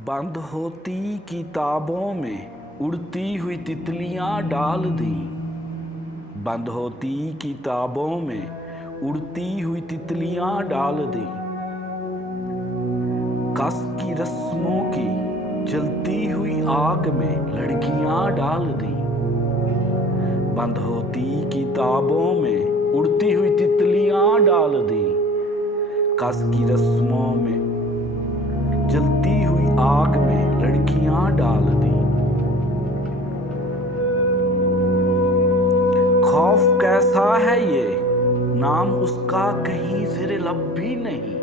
बंद होती किताबों में उड़ती हुई तितलियां डाल दी। बंद होती किताबों में उड़ती हुई तितलियां डाल दी। कस की रस्मों की जलती हुई आग में लड़कियां डाल दी। बंद होती किताबों में उड़ती हुई तितलियां डाल दी। कस की रस्मों में जलती हुई आग में लड़कियां डाल दी। खौफ कैसा है ये, नाम उसका कहीं ज़ेरे लब भी नहीं।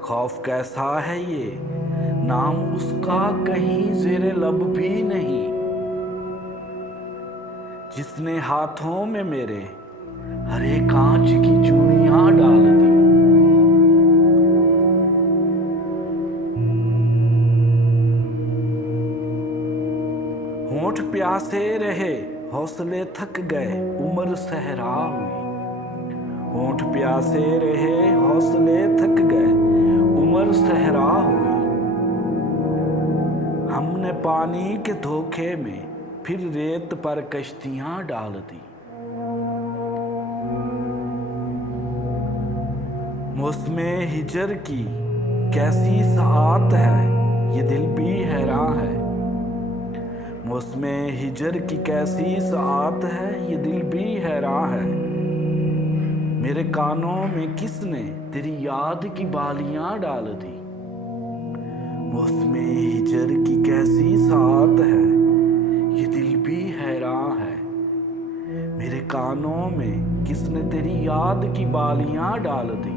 खौफ कैसा है ये, नाम उसका कहीं ज़ेरे लब भी नहीं। जिसने हाथों में मेरे हरे कांच की चूड़ियां डाल दी। होंठ प्यासे रहे हौसले थक गए उम्र सहरा हुई। होंठ प्यासे रहे हौसले थक गए उम्र सहरा हुई। हमने पानी के धोखे में फिर रेत पर कश्तियां डाल दी। मौसमे हिजर की कैसी साआत है, ये दिल भी हैरान है। मौसमे हिजर की कैसी साआत है, ये दिल भी हैरान है। मेरे कानों में किसने तेरी याद की बालियां डाल दी। मौसमे हिजर की कैसी साआत है, ये दिल भी हैरान है। मेरे कानों में किसने तेरी याद की बालियां डाल दी।